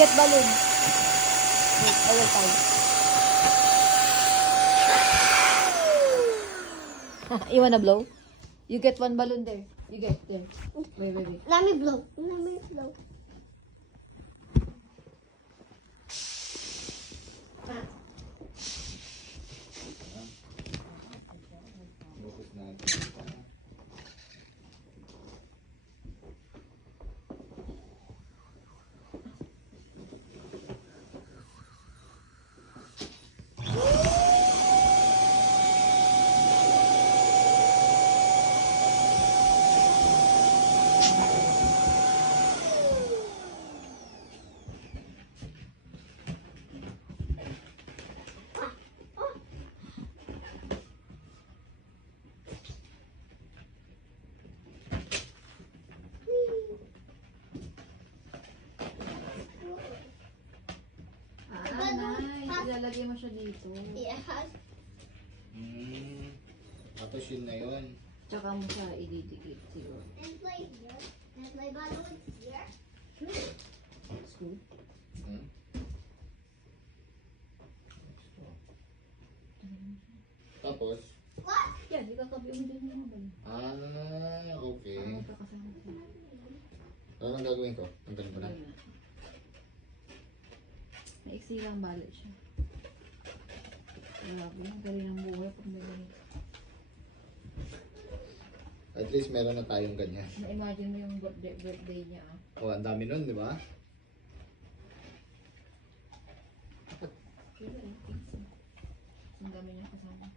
get balloon. Wait, I will tie. You wanna blow? You get one balloon there. You get there. Wait. Let me blow. Let me blow. Ilalagay mo siya dito. Yes. Tapos yun na yun. Tsaka mo siya ididikit siguro. And play here. And play balloon here. Sure. That's good. Tapos? What? Yan, ikakabi mo din yung balon. Okay. Magkakasama siya. Ano ang gagawin ko? Ang ganun pa na? Naiksi lang balik siya. Grabe, ang galing ng buhay pag may ganito. At least meron na tayong ganyan. Na-imagine mo yung birthday niya. Oh, ang dami nun, di ba? Ang dami niya kasama.